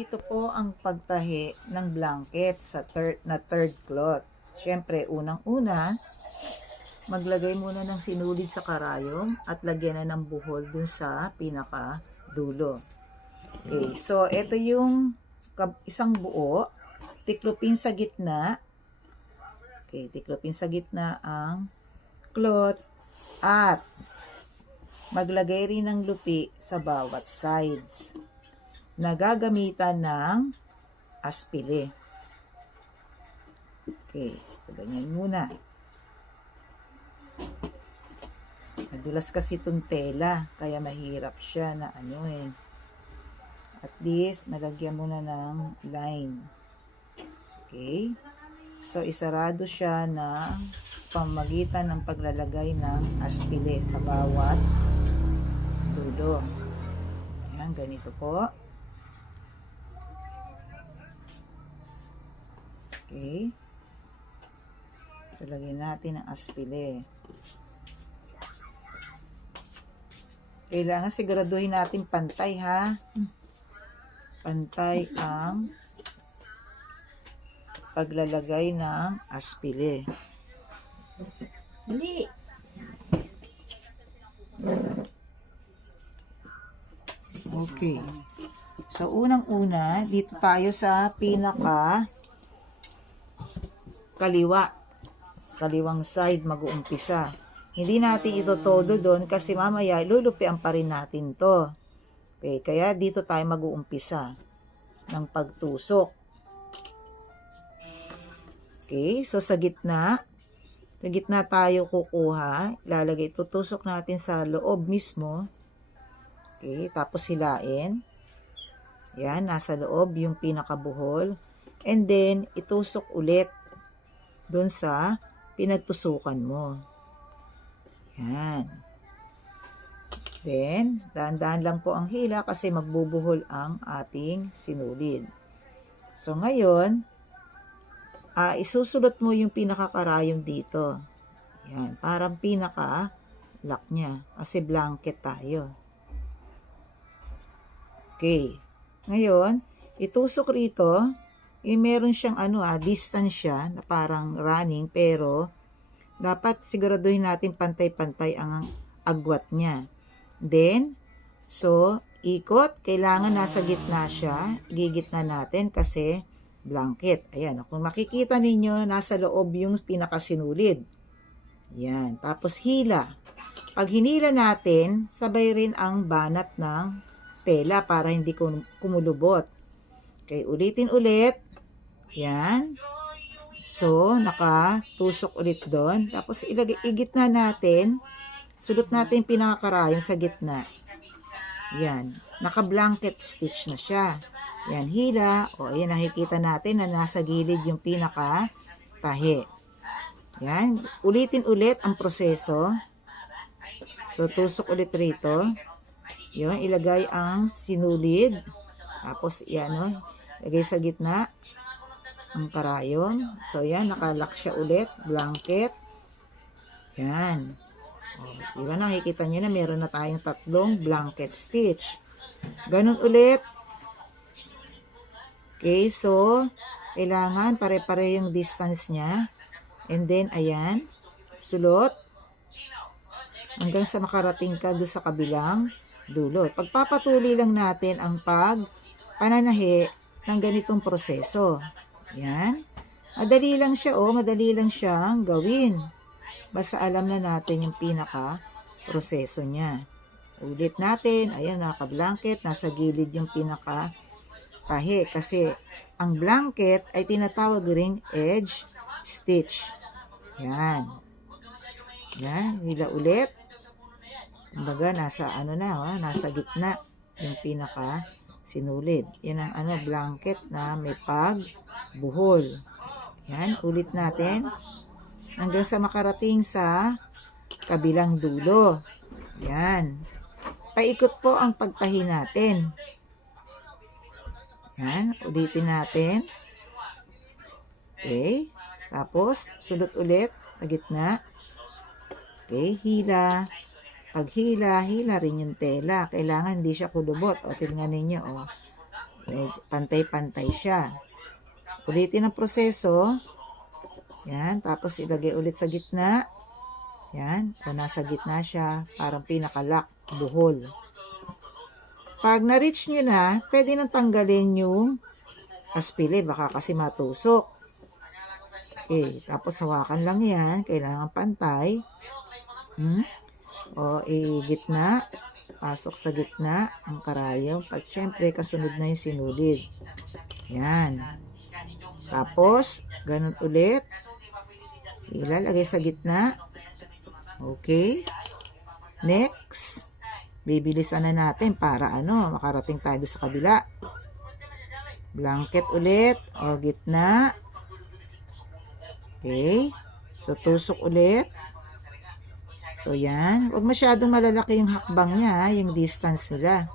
Ito po ang pagtahi ng blanket sa third cloth. Siyempre, unang-una, maglagay muna ng sinulid sa karayom at lagyan na ng buhol dun sa pinaka dulo. Okay, so ito yung isang buo, tiklopin sa gitna. Okay, tiklopin sa gitna ang cloth at maglagay rin ng lupi sa bawat sides na gagamitan ng aspile. Okay, so ganyan muna. Madulas kasi itong tela, kaya mahirap siya na At least, malagyan muna ng line. Okay, so isarado siya na pamamagitan ng paglalagay ng aspile sa bawat dulo. Ayan, ganito po. Okay. So, lagyan natin ang aspile. Kailangan siguraduhin natin pantay, ha? Pantay ang paglalagay ng aspile. Hindi. Okay. So, unang-una, dito tayo sa pinaka kaliwang side mag-uumpisa. Hindi natin ito todo doon kasi mamaya lulupian pa rin natin to. Okay, kaya dito tayo mag-uumpisa ng pagtusok. Okay, so sa gitna tayo kukuha, ilalagay, tutusok natin sa loob mismo. Okay, tapos hilain. Yan, nasa loob yung pinakabuhol. And then, itusok ulit doon sa pinagtusukan mo. Yan. Then, dahan-dahan lang po ang hila kasi magbubuhol ang ating sinulid. So, ngayon, isusulot mo yung pinakakarayom dito. Yan, parang pinaka-lock niya kasi blanket tayo. Okay. Ngayon, itusok rito. Meron siyang distance siya na parang running pero dapat siguraduhin natin pantay-pantay ang agwat niya. Then, so, ikot. Kailangan nasa gitna siya. Igigitna natin kasi blanket. Ayan. Kung makikita ninyo, nasa loob yung pinakasinulid. Yan. Tapos hila. Pag hinila natin, sabay rin ang banat ng tela para hindi kumulubot. Okay, ulitin ulit. Yan. So, nakatusok ulit doon. Tapos, igitna natin. Sulot natin pinakakarayom sa gitna. Yan. Naka-blanket stitch na siya. Yan, hila. O, ayan, nakikita natin na nasa gilid yung pinaka-tahi. Yan. Ulitin ulit ang proseso. So, tusok ulit rito. Yun, ilagay ang sinulid. Tapos, yan, ilagay sa gitna ang karayom. So, yan, nakalock siya ulit. Blanket. Yan. O, diba, nakikita nyo na meron na tayong tatlong blanket stitch. Ganun ulit. Okay, so, kailangan pare-pare yung distance niya. And then, ayan, sulot. Hanggang sa makarating ka doon sa kabilang dulo. Pagpapatuloy lang natin ang pananahi ng ganitong proseso. Yan. Madali lang siya, madali lang siyang gawin. Basta alam na natin yung pinaka-proseso niya. Ulit natin, ayan, naka-blanket, nasa gilid yung pinaka-tahi. Kasi ang blanket ay tinatawag ring edge stitch. Yan. Yan, hila ulit. Kumbaga, nasa nasa gitna yung pinaka-sinulid. Yan ang blanket na may pagbuhol. Yan, ulit natin. Hanggang sa makarating sa kabilang dulo. Yan. Paikot po ang pagtahi natin. Yan, ulitin natin. Okay. Tapos, sulot ulit sa gitna. Okay, hila. Pag hila rin yung tela. Kailangan hindi siya kulubot. O, tingnan ninyo, pantay-pantay siya. Ulitin ang proseso. Yan, tapos ilagay ulit sa gitna. Yan, o nasa gitna siya, parang pinakalock, buhol. Pag na-reach nyo na, pwede nang tanggalin yung aspile, baka kasi matusok. Okay, tapos hawakan lang yan, kailangan pantay. O, gitna, pasok sa gitna ang karayom, at syempre kasunod na yung sinulid. Yan. Tapos, ganun ulit. Ilalagay sa gitna. Okay. Next. Bibilisan na natin para makarating tayo sa kabila. Blanket ulit. O, gitna. Okay. So, tusok ulit. So, yan. Huwag masyadong malalaki yung hakbang niya, yung distance nila.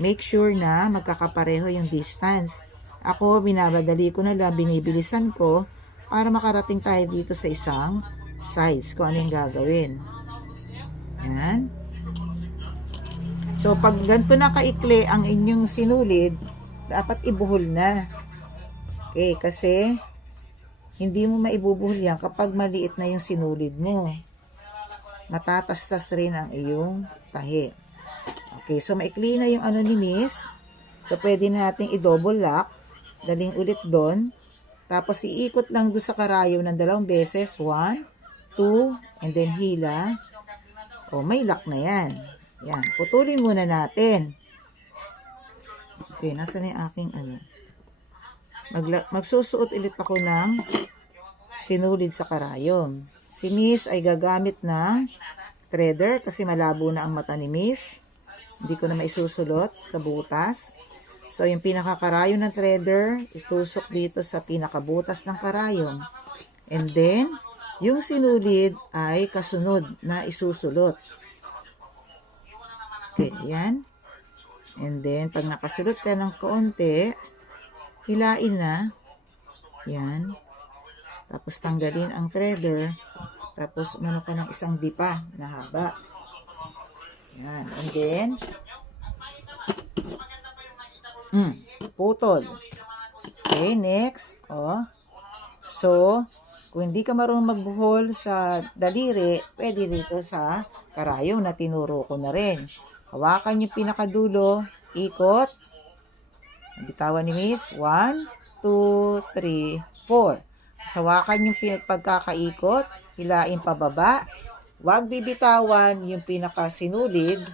Make sure na magkakapareho yung distance. Ako, binabadali ko na lang, binibilisan ko para makarating tayo dito sa isang size kung ano yung gagawin. Yan. So, pag ganito na kaikli ang inyong sinulid, dapat ibuhol na. Okay, kasi hindi mo maibubuhol yan kapag maliit na yung sinulid mo. Matatastas rin ang iyong tahi. Okay, so maikli na yung ni Miss. So, pwede na nating i-double lock. Daling ulit doon. Tapos, iikot lang doon sa karayom ng 2 beses. 1, 2, and then hila. O, may lock na yan. Yan. Putulin muna natin. Okay, nasa na yung aking Magsusuot ulit ako ng sinulid sa karayom. Si Miss ay gagamit ng threader kasi malabo na ang mata ni Miss. Hindi ko na maisusulot sa butas. So, yung pinakakarayom ng threader, itusok dito sa pinakabutas ng karayom. And then, yung sinulid ay kasunod na isusulot. Okay, yan. And then, pag nakasulot ka ng kaunti, hilain na. Yan. Tapos, tanggalin ang threader. Tapos, umano ka ng isang dipa na haba. Yan. And then, putol. Okay, next. So, kung hindi ka marunong magbuhol sa daliri, pwede dito sa karayom na tinuro ko na rin. Hawakan yung pinakadulo, ikot. Bitawan ni Miss. 1, 2, 3, 4. Hawakan yung pagkakaikot, hilain pababa. Huwag bibitawan yung pinakasinulid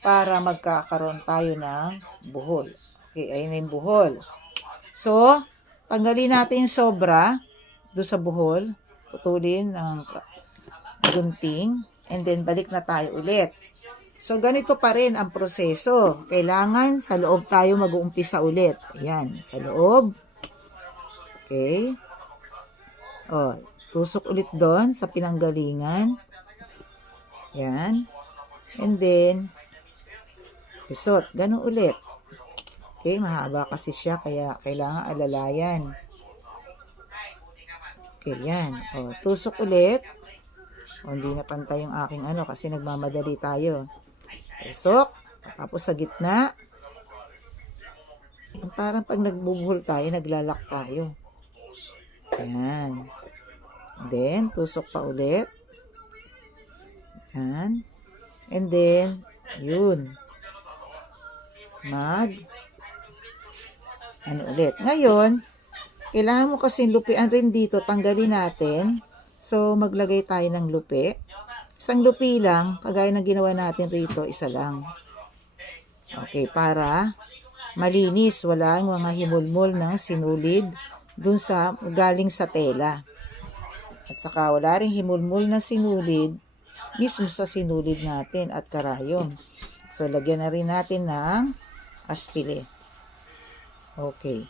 para magkakaroon tayo ng buhol. Okay, ayun na yung buhol. So, tanggalin natin yung sobra doon sa buhol. Putulin ng gunting. And then, balik na tayo ulit. So, ganito pa rin ang proseso. Kailangan sa loob tayo mag-uumpisa ulit. Ayan, sa loob. Okay. O, tusok ulit doon sa pinanggalingan. Ayan. And then, isot. Ganun ulit. Okay, mahaba kasi siya, kaya kailangan alalayan. Okay, yan. O, tusok ulit. O, hindi na pantay yung aking kasi nagmamadali tayo. Tusok. Tapos sa gitna. Parang pag nagbubuhol tayo, naglalak tayo. Yan. Then, tusok pa ulit. Yan. And then, yun. Ulit. Ngayon, kailangan mo kasi lupian rin dito. Tanggalin natin. So, maglagay tayo ng lupi. Isang lupi lang, kagaya ng ginawa natin rito, isa lang. Okay, para malinis. Wala yung mga himulmul ng sinulid dun sa galing sa tela. At saka wala rin himulmul na sinulid mismo sa sinulid natin at karayom. So, lagyan na rin natin ng aspile. Okay.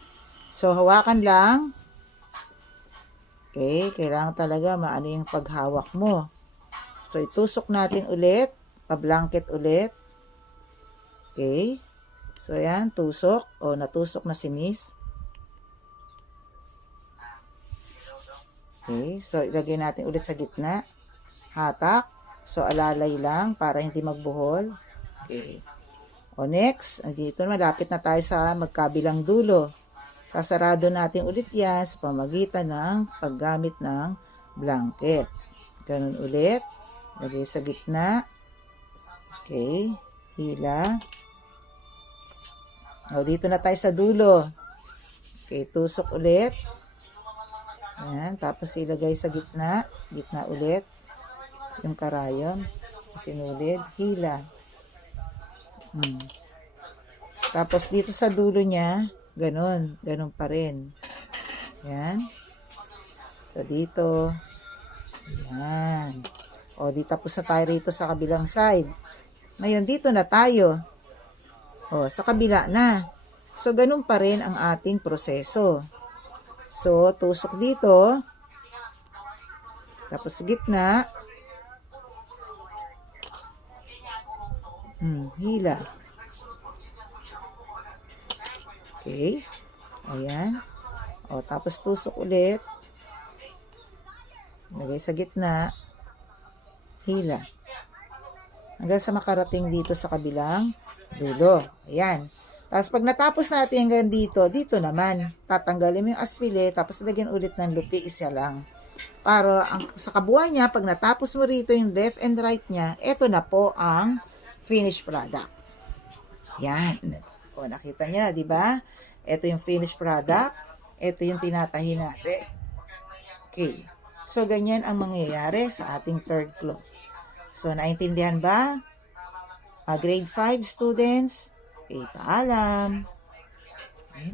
So, hawakan lang. Okay. Kailangan talaga maano yung paghawak mo. So, itusok natin ulit. Pa-blanket ulit. Okay. So, ayan. Tusok. O, natusok na si Miss. Okay. So, ilagay natin ulit sa gitna. Hatak. So, alalay lang para hindi magbuhol. Okay. O next, dito malapit na tayo sa magkabilang dulo. Sasarado natin ulit yan sa pamagitan ng paggamit ng blanket. Ganun ulit. Lagay sa gitna. Okay. Hila. O, dito na tayo sa dulo. Okay, tusok ulit. Ayan, tapos ilagay sa gitna. Gitna ulit. Yung karayon. Sinulid. Hila. Tapos dito sa dulo niya, ganun pa rin. Yan. So dito, yan. O, di tapos na tayo rito sa kabilang side. Ngayon, dito na tayo. O, sa kabila na. So, ganun pa rin ang ating proseso. So, tusok dito. Tapos gitna. Hila. Okay. Ayan. O, tapos tusok ulit. Lagay sa gitna. Hila. Hanggang sa makarating dito sa kabilang dulo. Ayan. Tapos pag natapos natin hanggang dito, dito naman, tatanggalin mo yung aspile, tapos lagyan ulit ng lupi, isa lang. Para sa kabuuan niya, pag natapos mo rito yung left and right niya, ito na po ang finished product. Yan. O, nakita niya na, di ba? Ito yung finished product. Ito yung tinatahi natin. Okay. So, ganyan ang mangyayari sa ating third cloth. So, naintindihan ba? Grade 5 students, okay, paalam.